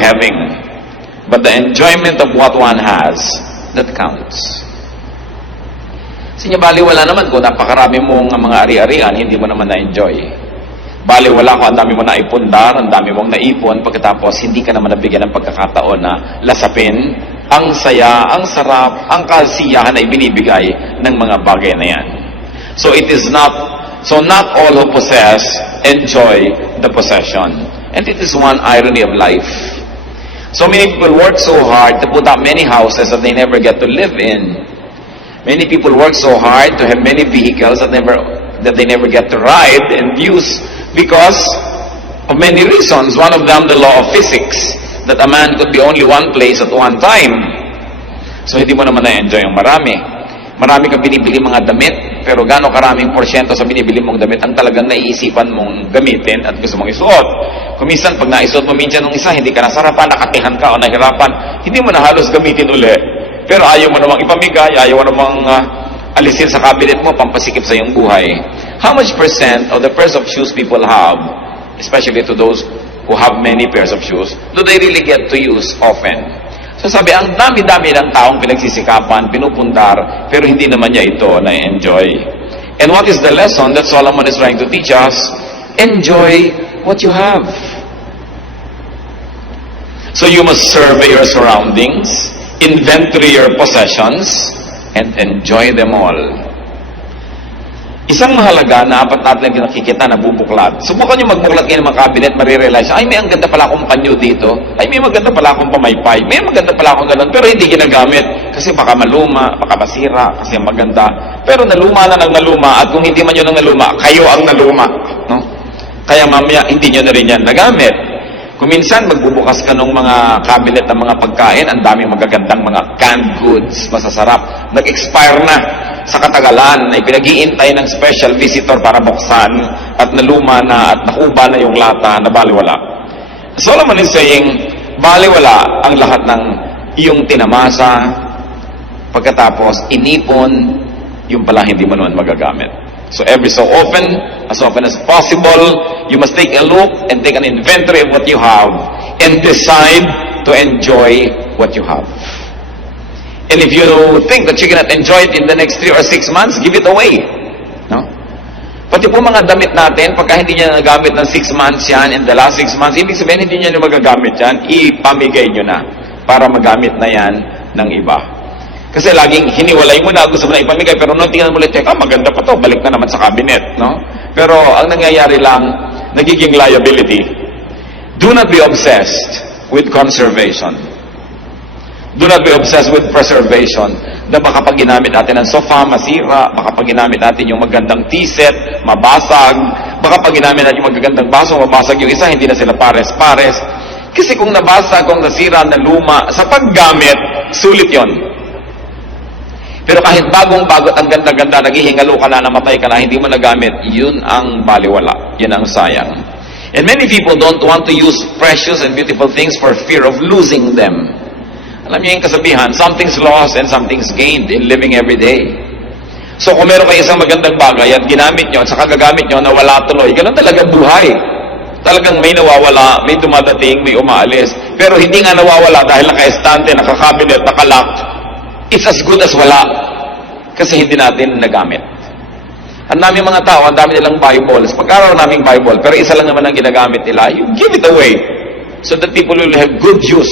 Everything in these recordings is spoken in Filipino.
having, but the enjoyment of what one has that counts. Kasi baliwala naman kung napakarami mong mga ari-arian, hindi mo naman na-enjoy. Baliwala ko, ang dami mo naipundar, ang dami mong naipon, pagkatapos hindi ka naman nabigyan ng pagkakataon na lasapin ang saya, ang sarap, ang kasiyahan na ibinibigay ng mga bagay na yan. So not all who possess enjoy the possession. And it is one irony of life. So many people work so hard to put up many houses that they never get to live in. Many people work so hard to have many vehicles that they never get to ride and use because of many reasons. One of them, the law of physics, that a man could be only one place at one time. So hindi mo naman na-enjoy yung marami. Marami kang binibili mga damit, pero gaano karaming porsyento sa binibili mong damit ang talagang naiisipan mong gamitin at gusto mong isuot. Kung minsan, pag naisuot mo minsan ng isa, hindi ka nasarapan, nakatihan ka o nahirapan, hindi mo na halos gamitin uli. Pero ayaw mo namang ipamigay, ayaw mo namang alisin sa cabinet mo, pampasikip sa iyong buhay. How much percent of the pairs of shoes people have, especially to those who have many pairs of shoes, do they really get to use often? So sabi, ang dami-dami ng taong pinagsisikapan, pinupundar, pero hindi naman niya ito na-enjoy. And what is the lesson that Solomon is trying to teach us? Enjoy what you have. So you must survey your surroundings, inventory your possessions, and enjoy them all. Isang mahalaga na apat natin nakikita na bubuklat. Subukan nyo magbuklat kayo ng mga cabinet, marirealize, ay may ang ganda pala akong panyo dito, ay may maganda pala akong pamaypay, may maganda pala akong ganun, pero hindi ginagamit. Kasi baka maluma, baka masira, kasi maganda. Pero naluma na ng naluma, at kung hindi man yun ang naluma, kayo ang naluma. No? Kaya mamaya, hindi nyo na rin yan nagamit. Kung minsan magbubukas ka ng mga cabinet ng mga pagkain, ang daming magagandang mga canned goods, masasarap, nag-expire na sa katagalan, ay pinag-iintay ng special visitor para buksan, at naluma na at nakuba na yung lata na baliwala. Solomon is saying, baliwala ang lahat ng iyong tinamasa, pagkatapos inipon, yung pala hindi mo naman magagamit. So every so often as possible, you must take a look and take an inventory of what you have and decide to enjoy what you have. And if you think that you cannot enjoy it in the next 3 or 6 months, give it away. No? Pati po mga damit natin, pagka hindi niya nagamit ng 6 months yan, in the last 6 months, ibig sabihin hindi niya na magagamit yan, ipamigay nyo na para magamit na yan ng iba. Kasi laging hiniwalay mo na, gusto mo na ipamigay, pero nung tingnan mo ulit, teka, maganda pa to, balik na naman sa cabinet. No? Pero ang nangyayari lang, nagiging liability. Do not be obsessed with conservation. Do not be obsessed with preservation. Na baka pag ginamit natin ang sofa, masira. Baka pag ginamit natin yung magandang tea set, mabasag. Baka pag ginamit natin yung magagandang baso, mabasag yung isa, hindi na sila pares-pares. Kasi kung nabasa, kung nasira, naluma, sa paggamit, sulit yon. Pero kahit bagong-bago at ang ganda-ganda, naghihingalo ka na, namatay ka na, hindi mo nagamit, yun ang baliwala. Yun ang sayang. And many people don't want to use precious and beautiful things for fear of losing them. Alam niyo yung kasabihan, something's lost and something's gained in living every day. So kung meron kayo isang magandang bagay at ginamit nyo at saka gagamit nyo na wala tuloy, ganun talaga buhay. Talagang may nawawala, may dumadating, may umaalis. Pero hindi nga nawawala dahil naka-estante, naka-cabinet, naka-lock. It's as good as wala. Kasi hindi natin nagamit. Ang dami mga tao, ang dami nilang Bibles. Pag-araw naming Bible, pero isa lang naman ang ginagamit nila, you give it away. So that people will have good use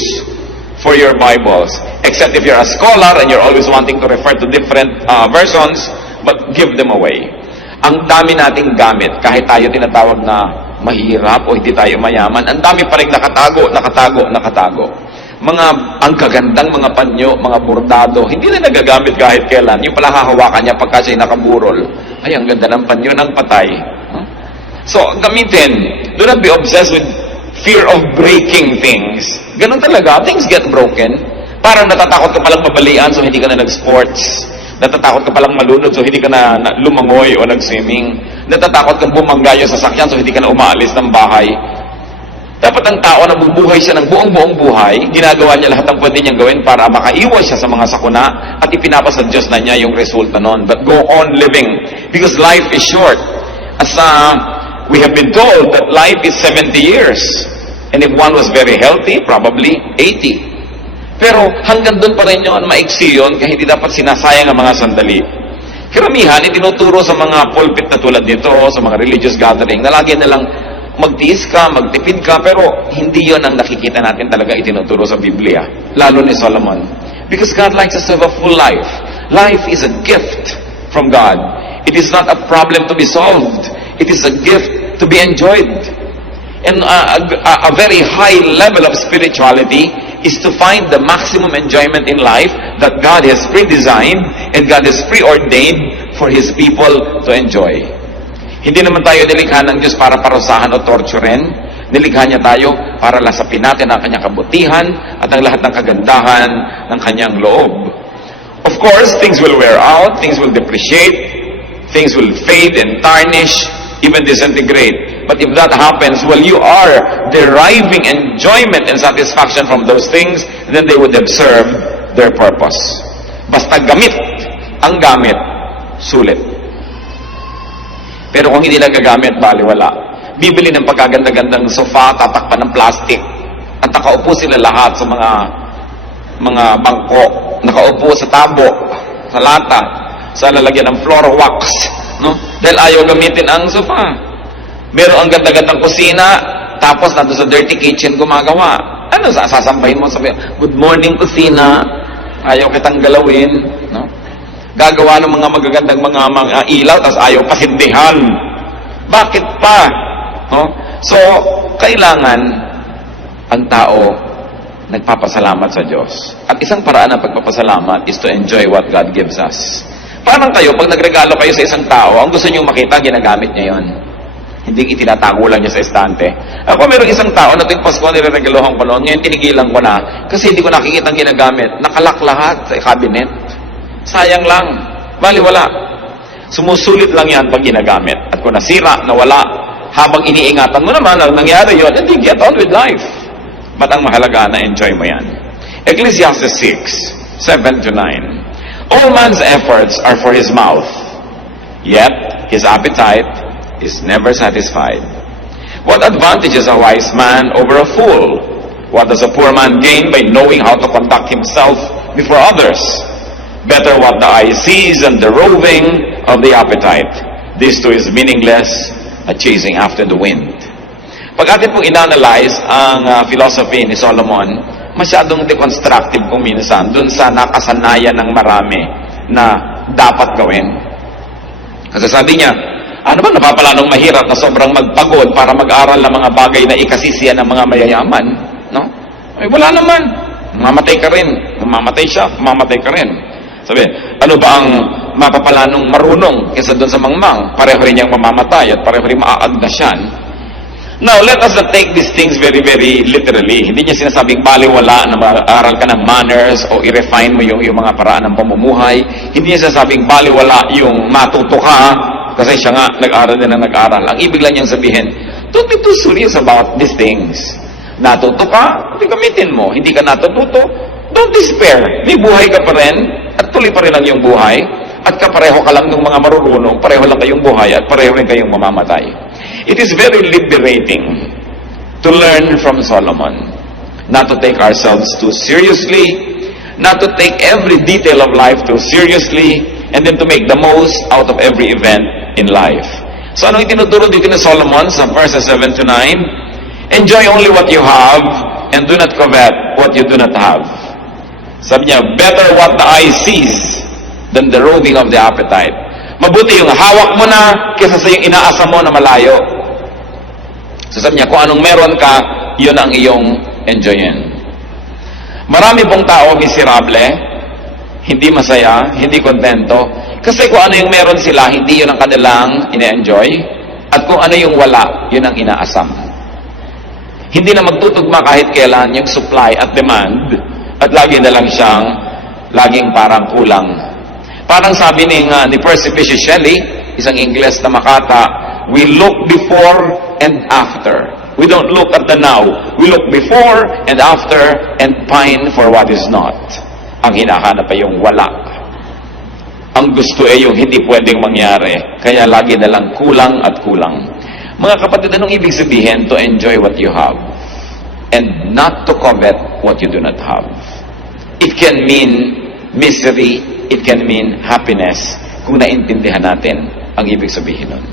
for your Bibles. Except if you're a scholar and you're always wanting to refer to different versions, but give them away. Ang dami nating gamit, kahit tayo tinatawag na mahirap o hindi tayo mayaman, ang dami pa rin nakatago. Ang kagandang mga panyo, mga bordado, hindi na nagagamit kahit kailan. Yung pala hahawakan niya pagka siya'y nakaburol. Ay, ang ganda ng panyo ng patay. So, gamitin. Do not be obsessed with fear of breaking things. Ganun talaga, things get broken. Parang natatakot ka palang mabalian, so hindi ka na nag-sports. Natatakot ka palang malunod, so hindi ka na lumangoy o nag-swimming. Natatakot kang bumangga yung sasakyan, so hindi ka na umaalis ng bahay. Dapat ang tao na bubuhay siya ng buong buhay, ginagawa niya lahat ng pwede niyang gawin para makaiwas siya sa mga sakuna at ipinapasa Diyos na niya yung resulta nun. But go on living, because life is short. As we have been told that life is 70 years. And if one was very healthy, probably 80. Pero hanggang doon pa rin yun, maiksi yun, kaya hindi dapat sinasayang ang mga sandali. Karamihan, itinuturo sa mga pulpit na tulad nito, sa mga religious gathering, na lagi na lang magtiis ka, magtipid ka, pero hindi yun ang nakikita natin talaga itinuturo sa Biblia, lalo ni Solomon. Because God likes us to have a full life. Life is a gift from God. It is not a problem to be solved. It is a gift to be enjoyed. And a very high level of spirituality is to find the maximum enjoyment in life that God has pre-designed and God has preordained for His people to enjoy. Hindi naman tayo nilikha ng Diyos para parusahan o torturen. Nilikha niya tayo para lasapin natin ang kanyang kabutihan at ang lahat ng kagandahan ng kanyang loob. Of course, things will wear out, things will depreciate, things will fade and tarnish, even disintegrate. But if that happens, well, you are deriving enjoyment and satisfaction from those things, then they would have served their purpose. Basta gamit ang gamit, sulit. Pero kung hindi lang gagamit, baliwala. Bibili ng pagkaganda-gandang sofa, tatakpan ng plastic, at nakaupo sila lahat sa mga bangko, nakaupo sa tabo, sa lata, sa lalagyan ng floor wax, no? Dahil ayaw gamitin ang sofa. Meron ang ganda-gandang kusina, tapos nandun sa dirty kitchen gumagawa. Ano sasampahin mo? Sabi, good morning kusina, ayaw kitang galawin, no? Gagawa ng mga magagandang mga ilaw, tapos ayaw pasindihan. Bakit pa? No? So, kailangan ang tao nagpapasalamat sa Diyos. At isang paraan ng pagpapasalamat is to enjoy what God gives us. Parang kayo, pag nagregalo kayo sa isang tao, ang gusto nyo makita, ginagamit niya yon. Hindi itinatago lang niya sa estante. Ako mayroong isang tao na tuwing Pasko nireregaluhan ko noon, ngayon tinigilan ko na kasi hindi ko nakikita ang ginagamit. Nakalak lahat sa cabinet. Sayang lang. Baliwala. Sumusulit lang yan pag ginagamit. At kung nasira, nawala, habang iniingatan mo naman ang nangyari yun, hindi get on with life. But ang mahalaga na enjoy mo yan. Ecclesiastes 6, 7-9. All man's efforts are for his mouth, yet his appetite is never satisfied. What advantage is a wise man over a fool? What does a poor man gain by knowing how to conduct himself before others? Better what the eye sees than the roving of the appetite. This too is meaningless, a chasing after the wind. Pag atin pong inanalyze ang philosophy ni Solomon, masyadong deconstructive kung minsan dun sa nakasanayan ng marami na dapat gawin. Kasi sabi niya, ano ba napapala nung mahirap na sobrang magpagod para mag-aral ng mga bagay na ikasisiya ng mga mayayaman? No? Ay, wala naman. Mamatay ka rin. Mamatay siya, mamatay ka rin. Sabi, ano ba ang mapapala nung marunong kaysa doon sa mangmang? Pareho rin niyang mamamatay at pareho rin maaagdasyan. Now, let us not take these things very, very literally. Hindi niya sinasabing baliwala na mag-aaral ka ng manners o i-refine mo yung mga paraan ng pamumuhay. Hindi niya sinasabing baliwala yung matuto ka kasi siya nga nag-aaral din na nag-aaral. Ang ibig lang niyang sabihin, don't be too serious about these things. Natuto ka, gamitin mo. Hindi ka natututo, don't despair. May buhay ka pa rin at tuloy pa rin lang yung buhay at kapareho ka lang ng mga marurunong, pareho lang kayong buhay at pareho rin kayong mamamatay. It is very liberating to learn from Solomon. Not to take ourselves too seriously, not to take every detail of life too seriously, and then to make the most out of every event in life. So anong itinuturo dito ni Solomon sa verses 7-9? Enjoy only what you have and do not covet what you do not have. Sabi niya, better what the eye sees than the roving of the appetite. Mabuti yung hawak mo na kaysa sa yung inaasa mo na malayo. So sabi niya, kung anong meron ka, yun ang iyong enjoyin. Marami pong tao miserable, hindi masaya, hindi kontento. Kasi kung ano yung meron sila, hindi yun ang kanilang ina-enjoy. At kung ano yung wala, yun ang inaasam. Hindi na magtutugma kahit kailan yung supply at demand. At lagi na lang siyang, laging parang kulang. Parang sabi ni Percy Bysshe Shelley, isang Ingles na makata, we look before and after. We don't look at the now. We look before and after and pine for what is not. Ang hinahanap ay yung wala. Ang gusto ay yung hindi pwedeng mangyari. Kaya lagi na lang kulang at kulang. Mga kapatid, anong ibig sabihin to enjoy what you have? and not to covet what you do not have. It can mean misery, it can mean happiness, kung naintindihan natin ang ibig sabihin nun.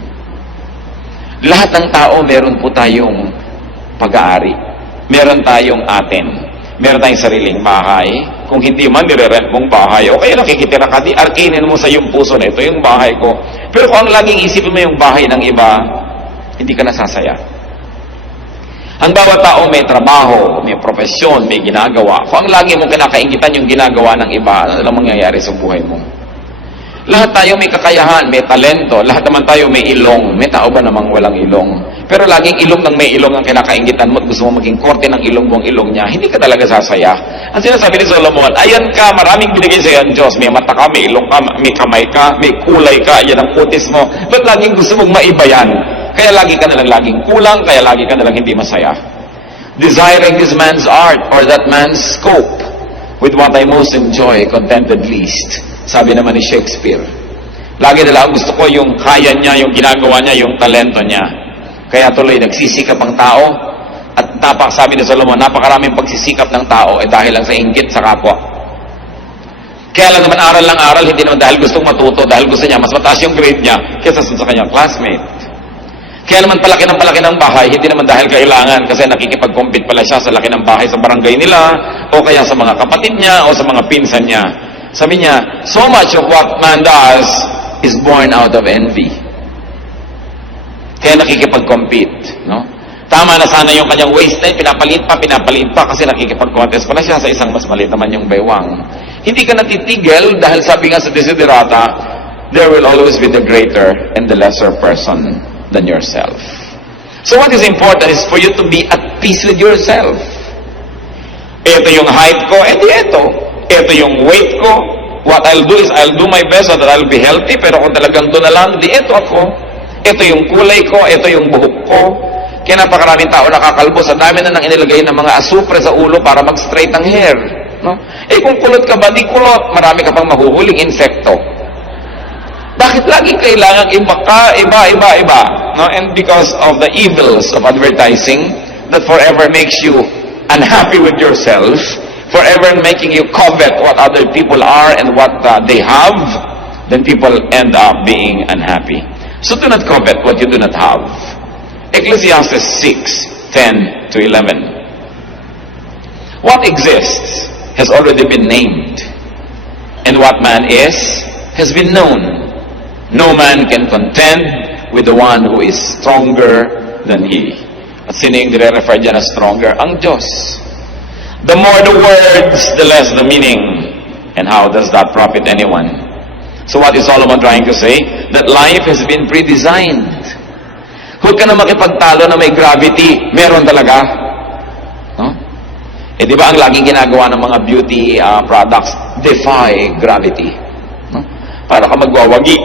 Lahat ng tao, meron po tayong pag-aari. Meron tayong atin. Meron tayong sariling bahay. Kung hindi man, nire-rent mong bahay, o kaya nakikitira ka, arkinin mo sa iyong puso na ito yung bahay ko. Pero kung ang laging isipin mo yung bahay ng iba, hindi ka nasasaya. Ang bawat tao may trabaho, may profesyon, may ginagawa. Kung ang lagi mong kinakaingitan yung ginagawa ng iba, ano lang mangyayari sa buhay mo? Lahat tayo may kakayahan, may talento. Lahat naman tayo may ilong. May tao ba namang walang ilong? Pero laging ilong ng may ilong ang kinakaingitan mo at gusto mo maging korte ng ilong mo ang ilong niya, hindi ka talaga sasaya. Ang sinasabi ni Solomon, ayan ka, maraming binigay sa iyo ang Diyos. May mata ka, may ilong ka, may kamay ka, may kulay ka, yan ang kutis mo. Ba't laging gusto mong maiba yan? Kaya lagi ka nalang laging kulang, kaya lagi ka nalang hindi masaya. Desiring this man's art or that man's scope, with what I most enjoy, contented least. Sabi naman ni Shakespeare. Lagi nila gusto ko yung kaya niya, yung ginagawa niya, yung talento niya. Kaya tuloy nagsisikap ang tao at sabi ni Solomon, napakaraming pagsisikap ng tao dahil lang sa inggit sa kapwa. Kaya lang naman aral lang aral, hindi naman dahil gustong matuto, dahil gusto niya mas mataas yung grade niya kaysa sa kanyang classmate. Kaya naman palaki ng bahay, hindi naman dahil kailangan kasi nakikipag-compete pala siya sa laki ng bahay sa barangay nila o kaya sa mga kapatid niya o sa mga pinsan niya. Sabi niya, so much of what man does is born out of envy. Kaya nakikipag-compete, no? Tama na sana yung kanyang waistline, pinapalit pa kasi nakikipag-contest pala siya sa isang mas maliit naman yung baywang. Hindi ka natitigil dahil sabi nga sa Desiderata, there will always be the greater and the lesser person than yourself. So what is important is for you to be at peace with yourself. Ito yung height ko, ito yung weight ko. What I'll do is I'll do my best so that I'll be healthy, pero kung talagang doon na lang, ito ako. Ito yung kulay ko, ito yung buhok ko. Kaya napakaraming tao nakakalbo, sa dami na nang inilagay ng mga asupre sa ulo para mag-straight ang hair. No? Kung kulot ka ba, di kulot, marami ka pang mahuhuling insekto. Bakit laging kailangan iba? No? And because of the evils of advertising that forever makes you unhappy with yourself, forever making you covet what other people are and what they have, then people end up being unhappy. So do not covet what you do not have. Ecclesiastes 6:10 to 11. What exists has already been named, and what man is has been known. No man can contend with the one who is stronger than he. At sino yung nire-refer dyan na stronger? Ang Diyos. The more the words, the less the meaning. And how does that profit anyone? So what is Solomon trying to say? That life has been pre-designed. Huwag ka na makipagtalo na may gravity. Meron talaga. No? Di ba ang laging ginagawa ng mga beauty products? Defy gravity. No? Para ka magwawagi,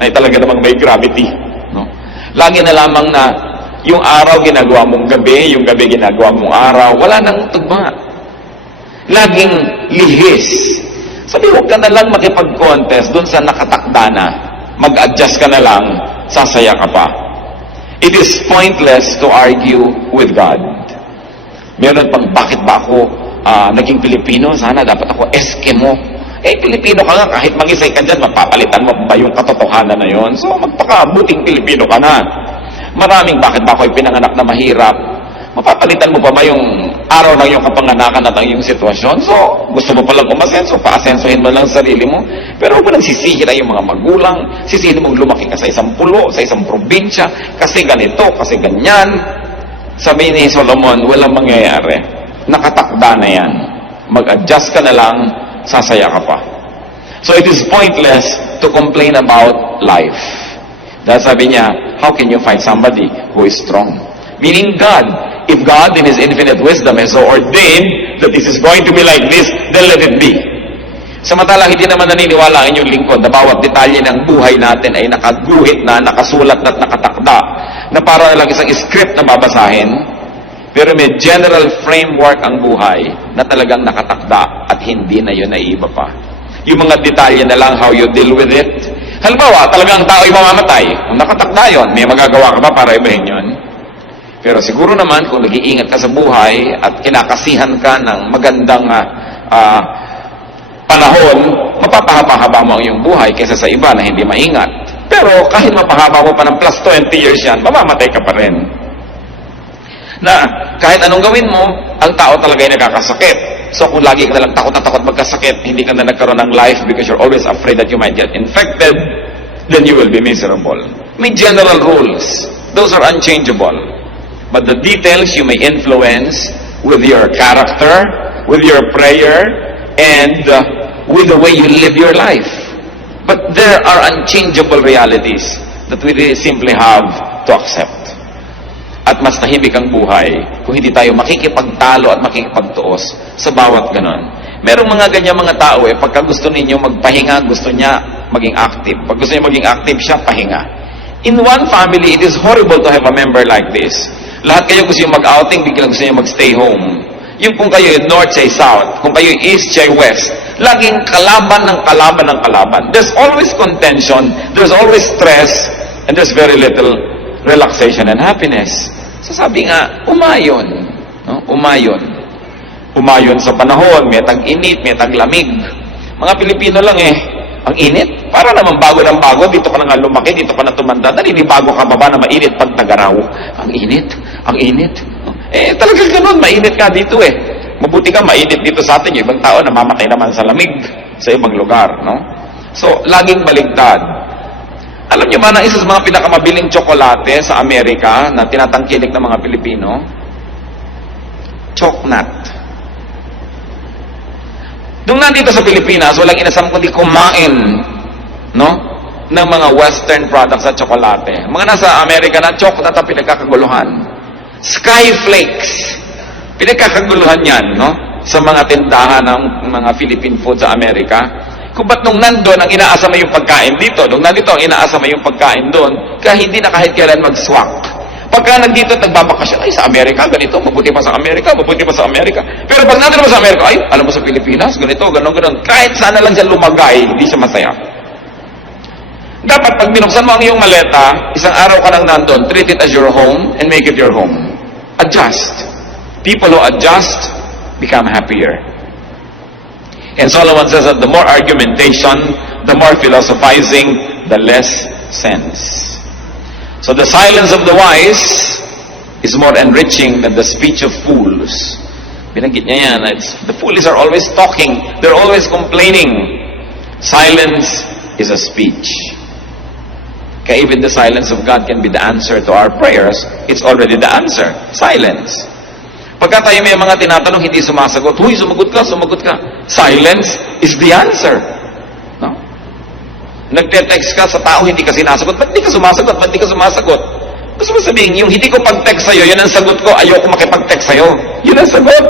ay talaga namang may gravity. No? Lagi na lamang na yung araw ginagawa mong gabi, yung gabi ginagawa mong araw, wala nang tugma. Laging lihis. Sabi, huwag ka na lang makipag-contest dun sa nakatakda na. Mag-adjust ka na lang, sasaya ka pa. It is pointless to argue with God. Meron pang, bakit ba ako naging Pilipino? Sana dapat ako Eskimo. Pilipino ka nga, kahit mag-isay ka dyan, mapapalitan mo ba yung katotohanan na yon? So, magpakabuting Pilipino ka na. Maraming, bakit ba ako'y pinanganak na mahirap? Mapapalitan mo pa ba yung araw ng iyong kapanganakan at ang iyong sitwasyon? So, gusto mo palang umasenso, paasensohin mo lang sarili mo. Pero huwag mo nang sisihin yung mga magulang, sisihin mo lumaki ka sa isang pulo, sa isang probinsya, kasi ganito, kasi ganyan. Sabi ni Solomon, walang mangyayari. Nakatakda na yan. Mag-adjust ka na lang, sasaya ka pa. So it is pointless to complain about life. Dahil sabi niya, how can you find somebody who is strong? Meaning God. If God in His infinite wisdom has so ordained that this is going to be like this, then let it be. Samantalang hindi naman naniniwala ang inyong lingkod na bawat detalye ng buhay natin ay nakaguhit na, nakasulat at nakatakda, na para lang isang script na babasahin, pero may general framework ang buhay na talagang nakatakda at hindi na yun naiiba pa. Yung mga detalye na lang, how you deal with it. Halimbawa, talagang tao ay mamamatay. Kung nakatakda yun, may magagawa ka ba para ibahin yun? Pero siguro naman, kung nag-iingat ka sa buhay at kinakasihan ka ng magandang panahon, mapapahaba mo ang iyong buhay kaysa sa iba na hindi maingat. Pero kahit mapahaba mo pa ng plus 20 years yan, mamamatay ka pa rin. Na kahit anong gawin mo, ang tao talaga ay nakakasakit. So kung lagi ka nalang takot na takot magkasakit, hindi ka na nagkaroon ng life because you're always afraid that you might get infected, then you will be miserable. May general rules. Those are unchangeable. But the details you may influence with your character, with your prayer, and with the way you live your life. But there are unchangeable realities that we really simply have to accept. At mas tahimik ang buhay kung hindi tayo makikipagtalo at makikipagtuos sa bawat ganon. Merong mga ganyan mga tao pagka gusto ninyo magpahinga, gusto niya maging active. Pag gusto niya maging active siya, pahinga. In one family, it is horrible to have a member like this. Lahat kayo gusto niyo mag-outing, biglang gusto niyo mag-stay home. Yung kung kayo north say south, kung kayo east say west, laging kalaban ng kalaban ng kalaban. There's always contention, there's always stress, and there's very little relaxation and happiness. So sabi nga, umayon. No? Umayon. Umayon sa panahon, may tag-init, may tag-lamig. Mga Pilipino lang ang init. Para naman bago ng bago, dito ka na nga lumaki, dito ka na tumanda, naninibago ka ba na mainit pag tagaraw? Ang init, ang init. Talagang ganun, mainit ka dito Mabuti ka, mainit dito sa atin. Yung ibang tao, namamatay naman sa lamig sa ibang lugar, no? So, laging baligtad. Alam niyo ba na isa sa mga pinakamabiling tsokolate sa Amerika na tinatangkilik ng mga Pilipino? Choknat. Nung nandito sa Pilipinas, walang inasam kundi kumain, no? Ng mga western products sa tsokolate. Mga nasa Amerika na, choknat ang pinagkakaguluhan. Skyflakes. Pinagkakaguluhan yan, no? Sa mga tindahan ng mga Philippine food sa Amerika. Kung ba't nung nandun, ang inaasa mo yung pagkain dito, nung nandito, ang inaasa mo yung pagkain doon, kaya hindi na kahit kailan mag-swak. Pagka nandito, nagbabakasyon, ay sa Amerika, ganito, mabuti pa sa Amerika, mabuti pa sa Amerika. Pero pag nandito mo sa Amerika, ay, alam mo sa Pilipinas, ganito, ganon. Kahit sana lang siya lumagay, hindi siya masaya. Dapat pag binuksan mo ang iyong maleta, isang araw ka lang nandun, treat it as your home and make it your home. Adjust. People who adjust become happier. And Solomon says that the more argumentation, the more philosophizing, the less sense. So the silence of the wise is more enriching than the speech of fools. Binanggit niya yan. The foolish are always talking. They're always complaining. Silence is a speech. Kaya even the silence of God can be the answer to our prayers. It's already the answer. Silence. Pagka tayo may mga tinatanong, hindi sumasagot. Huy, sumagot ka. Silence is the answer. No? Nagte-text ka sa tao, hindi ka sinasagot. Ba't di ka sumasagot? Gusto mo sabihin, yung hindi ko pag-text sa'yo, yun ang sagot ko, ayoko makipag-text sa'yo. Yun ang sagot.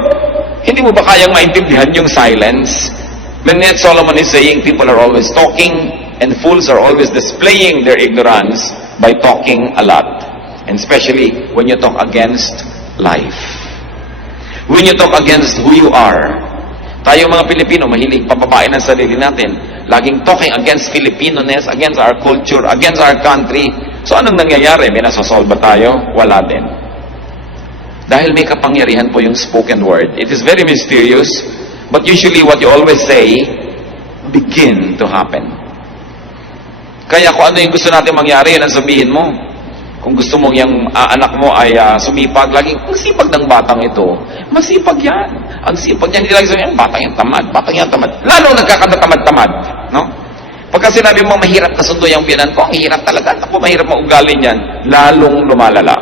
Hindi mo ba kayang maintindihan yung silence? When yet Solomon is saying, people are always talking, and fools are always displaying their ignorance by talking a lot. And especially when you talk against life. When you talk against who you are. Tayo mga Pilipino, mahilig pababain ang sarili natin. Laging talking against Filipino-ness, against our culture, against our country. So anong nangyayari? May nasosolve ba tayo? Wala din. Dahil may kapangyarihan po yung spoken word. It is very mysterious, but usually what you always say, begin to happen. Kaya kung ano yung gusto natin mangyari, yan ang sabihin mo. Kung gusto mong yung anak mo ay sumipag, laging, ang sipag ng batang ito. Masipag yan. Ang sipag niya, hindi lagi sabihin, batang yan tamad. Lalo nagkakatamad-tamad. No? Pagka sinabi mo, mahirap na sundo yung biyanan ko, ang hirap talaga. Ako, mahirap maugali niyan. Lalong lumalala.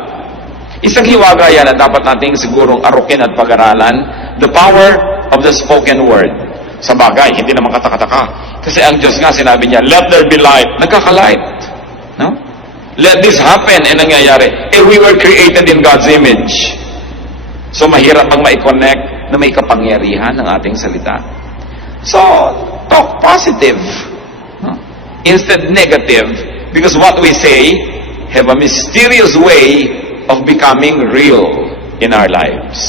Isang hiwaga yan na dapat nating sigurong arukin at pag-aralan, the power of the spoken word. Sa bagay, hindi naman katakataka. Kasi ang Diyos nga, sinabi niya, let there be light. Nagkakalight. No? Let this happen, nangyayari. We were created in God's image. So, mahirap bang ma-connect na may kapangyarihan ng ating salita. So, talk positive. No? Instead, negative. Because what we say have a mysterious way of becoming real in our lives.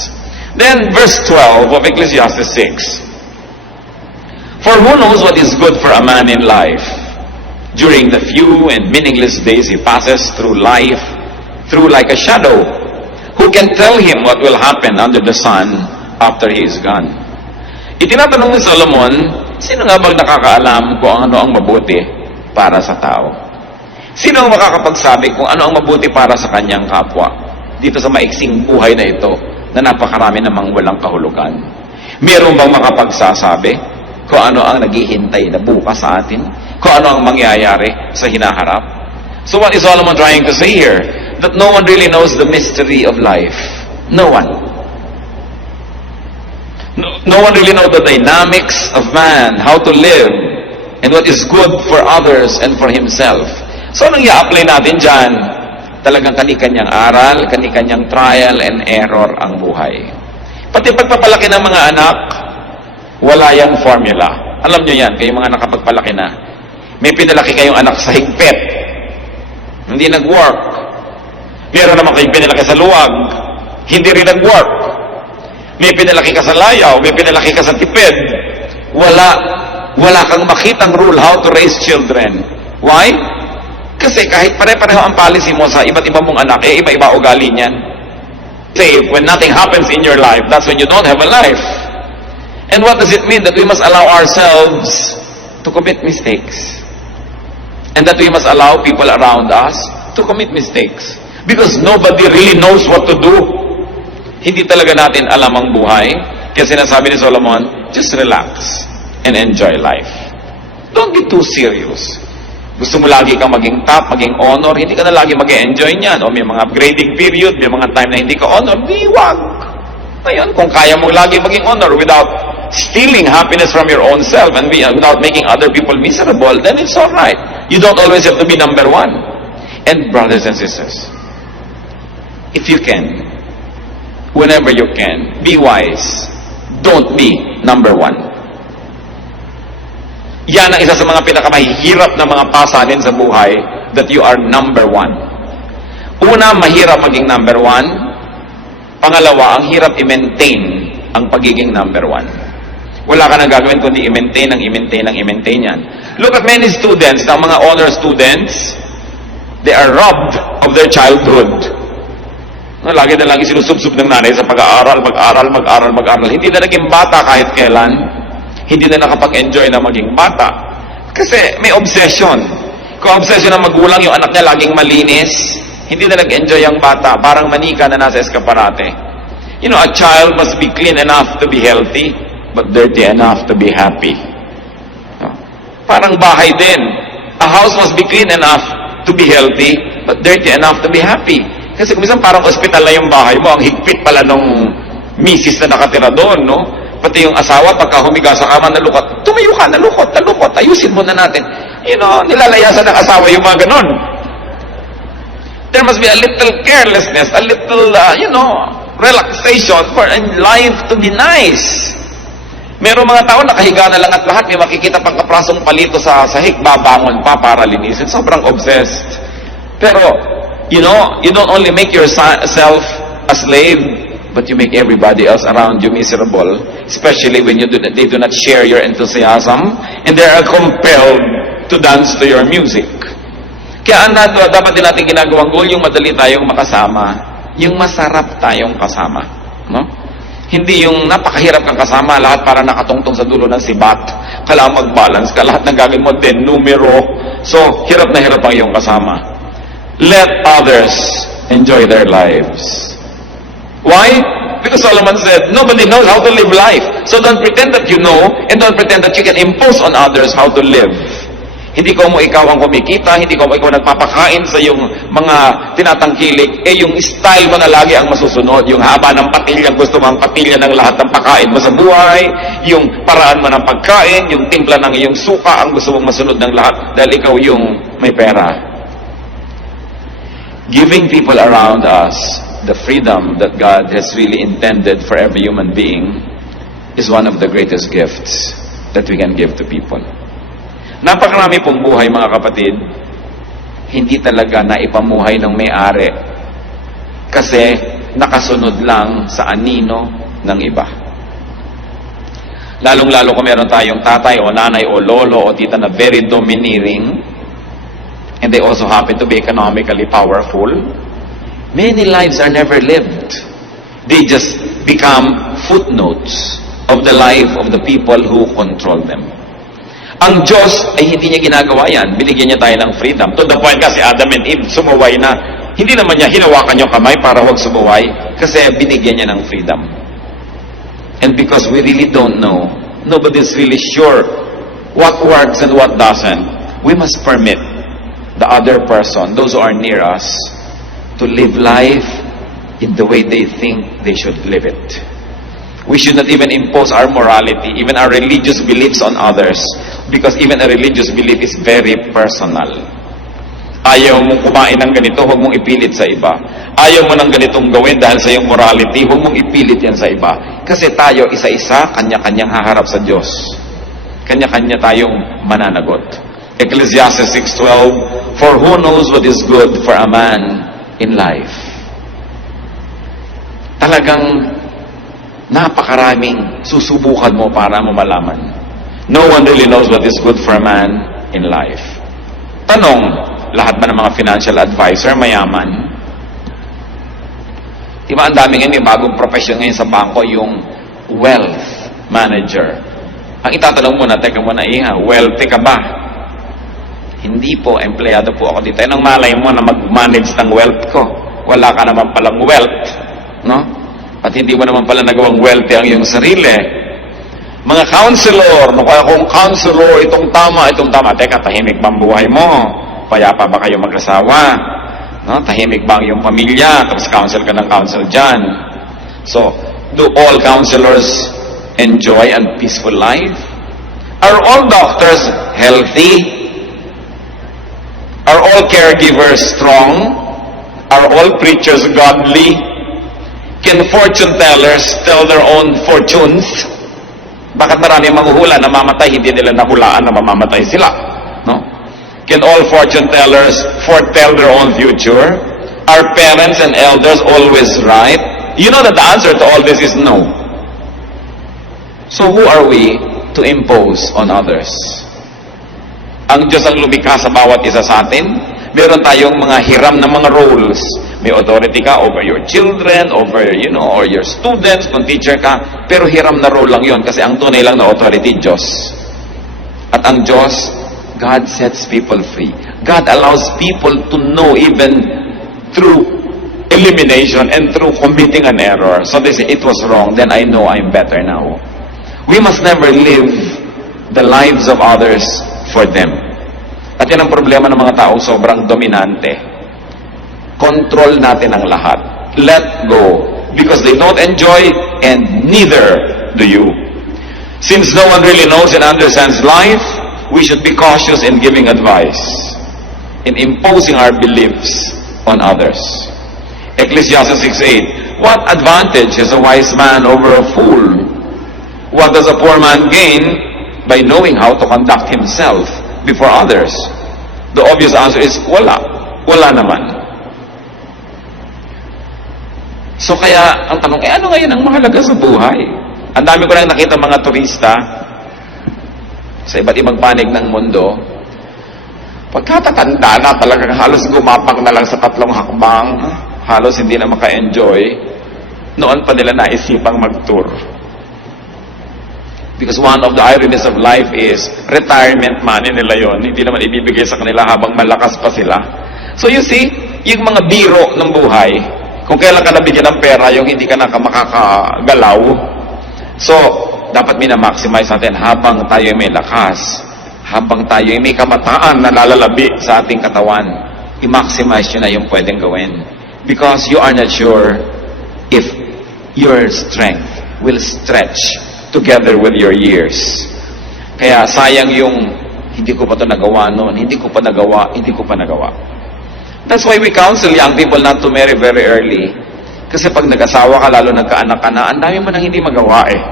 Then, verse 12 of Ecclesiastes 6. For who knows what is good for a man in life? During the few and meaningless days he passes through life, through like a shadow. Who can tell him what will happen under the sun after he is gone? Itinatanong ni Solomon, sino nga bang nakakaalam kung ano ang mabuti para sa tao? Sino ang makakapagsabi kung ano ang mabuti para sa kanyang kapwa? Dito sa maiksing buhay na ito, na napakarami namang walang kahulugan. Meron bang makapagsasabi kung ano ang naghihintay na bukas sa atin? Kung ano ang mangyayari sa hinaharap? So what is Solomon trying to say here? That no one really knows the mystery of life. No one. No one really knows the dynamics of man, how to live, and what is good for others and for himself. So anong i-apply natin dyan? Talagang kani-kanyang aral, kani-kanyang trial and error ang buhay. Pati pagpapalaki ng mga anak, wala yang formula. Alam nyo yan, kayong mga nakapagpalaki na. May pinalaki kayong anak sa higpit. Hindi nag-work. Meron naman kayong pinalaki sa luwag. Hindi rin nag-work. May pinalaki ka sa layaw, may pinalaki ka sa tipid. Wala kang makitang rule how to raise children. Why? Kasi kahit pare-pareho ang policy mo sa iba't iba mong anak, iba-iba ugali niyan. Say, when nothing happens in your life, that's when you don't have a life. And what does it mean? That we must allow ourselves to commit mistakes. And that we must allow people around us to commit mistakes. Because nobody really knows what to do. Hindi talaga natin alam ang buhay. Kaya sinasabi ni Solomon, just relax and enjoy life. Don't be too serious. Gusto mo lagi kang maging top, maging honor, hindi ka na lagi mag-enjoy niyan. O may mga grading period, may mga time na hindi ka honor, di wag. Ngayon, kung kaya mo lagi maging honor without stealing happiness from your own self and without making other people miserable, then it's alright. You don't always have to be number one. And brothers and sisters, if you can, whenever you can, be wise. Don't be number one. Yan ang isa sa mga pinakamahirap na mga pasanin sa buhay, that you are number one. Una, mahirap maging number one. Pangalawa, ang hirap i-maintain ang pagiging number one. Wala ka na gagawin kundi i-maintain yan. Look at many students, ang mga honor students, they are robbed of their childhood. Lagi na lagi sinusubsub ng nanay sa pag-aaral. Hindi na naging bata kahit kailan. Hindi na nakapag-enjoy na maging bata. Kasi may obsession. Kung obsession ng magulang, yung anak niya laging malinis, hindi na nag-enjoy ang bata. Parang manika na nasa eskaparate. You know, a child must be clean enough to be healthy, but dirty enough to be happy. Parang bahay din. A house must be clean enough to be healthy, but dirty enough to be happy. Kasi kung minsan parang hospital na yung bahay mo, ang higpit pala nung misis na nakatira doon, no? Pati yung asawa, pagka humiga sa kama, nalukot. Tumayo ka, nalukot. Ayusin mo na natin. You know, nilalayasan ng asawa yung mga ganon. There must be a little carelessness, a little, relaxation for life to be nice. Merong mga tao, nakahiga na lang at lahat, may makikita pang kaprasong palito sa sahig, babangon pa para linisin. Sobrang obsessed. Pero, you don't only make yourself a slave, but you make everybody else around you miserable, especially when they do not share your enthusiasm, and they are compelled to dance to your music. Kaya dapat din natin ginagawang goal, yung madali tayong makasama, yung masarap tayong kasama. No? Hindi yung napakahirap kang kasama, lahat para nakatungtong sa dulo ng sibat, kailangan mag-balance ka, lahat ng gagawin mo din, numero, so hirap na hirap ang iyong kasama. Let others enjoy their lives. Why? Because Solomon said, nobody knows how to live life. So don't pretend that you know, and don't pretend that you can impose on others how to live. Hindi ko mo ikaw ang kumikita, hindi ko mo ikaw nagpapakain sa yung mga tinatangkilik, yung style mo na lagi ang masusunod, yung haba ng patilya, gusto mo ang patilya ng lahat ng pakain mo sa buhay, yung paraan mo ng pagkain, yung timpla ng iyong suka, ang gusto mong masunod ng lahat, dahil ikaw yung may pera. Giving people around us the freedom that God has really intended for every human being is one of the greatest gifts that we can give to people. Napakarami pong buhay, mga kapatid, hindi talaga naipamuhay ng may-ari kasi nakasunod lang sa anino ng iba. Lalong-lalo kung meron tayong tatay o nanay o lolo o tita na very domineering, and they also happen to be economically powerful, Many lives are never lived. They just become footnotes of the life of the people who control them. Ang Diyos ay hindi niya ginagawa yan. Binigyan niya tayo ng freedom. To the point kasi Adam and Eve sumuway na. Hindi naman niya hinawakan yung kamay para huwag sumuway kasi binigyan niya ng freedom. And because we really don't know, nobody's really sure what works and what doesn't, we must permit the other person, those who are near us, to live life in the way they think they should live it. We should not even impose our morality, even our religious beliefs on others, because even a religious belief is very personal. Ayaw mong kumain ng ganito, huwag mong ipilit sa iba. Ayaw mo ng ganitong gawin dahil sa iyong morality, huwag mong ipilit yan sa iba. Kasi tayo, isa-isa, kanya-kanyang haharap sa Diyos. Kanya-kanya tayong mananagot. Ecclesiastes 6:12, for who knows what is good for a man in life? Talagang napakaraming susubukan mo para mo malaman. No one really knows what is good for a man in life. Tanong, lahat ba ng mga financial advisor mayaman? Diba ang dami ngayon, may bagong profession ngayon sa bangko, yung wealth manager. Ang itatanong mo na, teka muna, wealthy ka ba? Hindi po, empleyado po ako dito. Anong malay mo na mag-manage ng wealth ko? Wala ka naman palang wealth, no? At hindi mo naman pala nagawang wealthy ang iyong sarili. Mga counselor, no, kaya kung counselor, itong tama. Teka, tahimik ba ang buhay mo? Payapa ba kayo mag-asawa? No? Tahimik ba ang iyong pamilya? Tapos counsel ka ng counsel dyan. So, do all counselors enjoy a peaceful life? Are all doctors healthy? Are all caregivers strong? Are all preachers godly? Can fortune tellers tell their own fortunes? Bakit marami manghuhula na mamatay, hindi nila nahulaan na mamamatay sila? No? Can all fortune tellers foretell their own future? Are parents and elders always right? You know that the answer to all this is no. So who are we to impose on others? Ang Diyos ang lumikha sa bawat isa sa atin. Meron tayong mga hiram na mga roles. May authority ka over your children, over, or your students, kung teacher ka. Pero hiram na role lang yon kasi ang tunay lang na authority, Diyos. At ang Diyos, God sets people free. God allows people to know even through elimination and through committing an error. So they say, it was wrong, then I know I'm better now. We must never live the lives of others for them. At yan ang problema ng mga taong sobrang dominante. Control natin ang lahat. Let go. Because they don't enjoy and neither do you. Since no one really knows and understands life, we should be cautious in giving advice, in imposing our beliefs on others. Ecclesiastes 6:8, what advantage has a wise man over a fool? What does a poor man gain by knowing how to conduct himself before others? The obvious answer is wala. Wala naman. So kaya, ang tanong, ano ngayon ang mahalaga sa buhay? Ang dami ko lang nakita mga turista sa iba't ibang panig ng mundo. Pagkatatanda na, talagang halos gumapang na lang sa 3 hakbang, halos hindi na maka-enjoy, noon pa nila naisipang mag-tour. Because one of the ironies of life is, retirement money nila yon, hindi naman ibibigay sa kanila habang malakas pa sila. So you see, yung mga biro ng buhay, kung kailan ka nabigyan ng pera, yung hindi ka na makakagalaw, so, dapat minamaximize natin habang tayo may lakas, habang tayo may kamataan na lalalabi sa ating katawan, i-maximize yun na yung pwedeng gawin. Because you are not sure if your strength will stretch together with your years. Kaya sayang yung hindi ko pa ito nagawa noon, hindi ko pa nagawa. That's why we counsel young people not to marry very early. Kasi pag nag-asawa ka, lalo nagkaanak ka na, ang dami mo nang hindi magawa eh.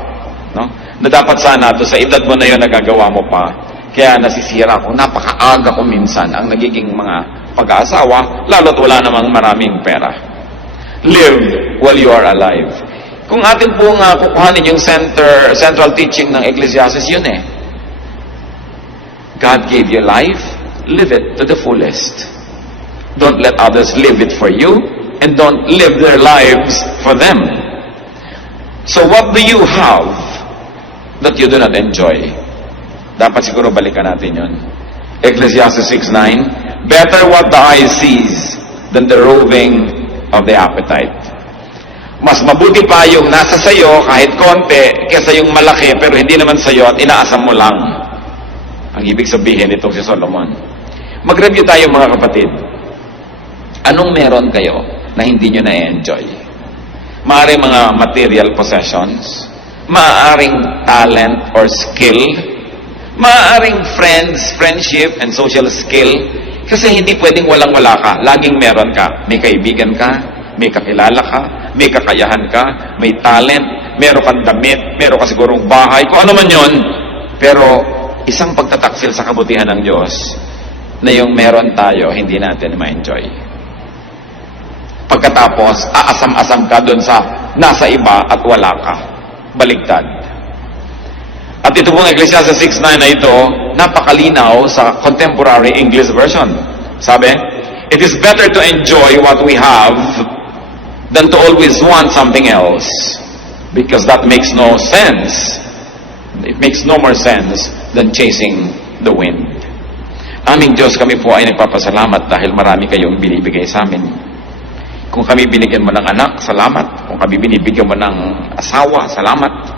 No? Na dapat sana, sa edad mo na yun, nagagawa mo pa. Kaya nasisira ko, napakaaga ko minsan ang nagiging mga pag-aasawa, lalo't wala namang maraming pera. Live while you are alive. Kung atin pong kukuhanin yung central teaching ng Ecclesiastes, yun eh. God gave you life, live it to the fullest. Don't let others live it for you, and don't live their lives for them. So what do you have that you do not enjoy? Dapat siguro balikan natin yun. Ecclesiastes 6:9, better what the eye sees than the roving of the appetite. Mas mabuti pa yung nasa sayo kahit konti kesa yung malaki pero hindi naman sayo at inaasam mo lang. Ang ibig sabihin nitong si Solomon. Mag-review tayo mga kapatid. Anong meron kayo na hindi nyo na-enjoy? Maaaring mga material possessions, maaaring talent or skill, maaaring friendship and social skill, kasi hindi pwedeng walang-wala ka. Laging meron ka. May kaibigan ka, may kakilala ka, may kakayahan ka, may talent, meron kang damit, meron ka sigurong bahay, kung ano man yon. Pero isang pagtataksil sa kabutihan ng Diyos na yung meron tayo, hindi natin ma-enjoy. Pagkatapos, aasam-asam ka dun sa nasa iba at wala ka. Baligtad. At ito pong Ecclesiastes 6:9 na ito, napakalinaw sa contemporary English version. Sabi, it is better to enjoy what we have than to always want something else, because that makes no sense. It makes no more sense than chasing the wind. Aming Diyos, kami po ay nagpapasalamat dahil marami kayong binibigay sa amin. Kung kami binigyan mo ng anak, salamat. Kung kami binibigyan mo ng asawa, salamat.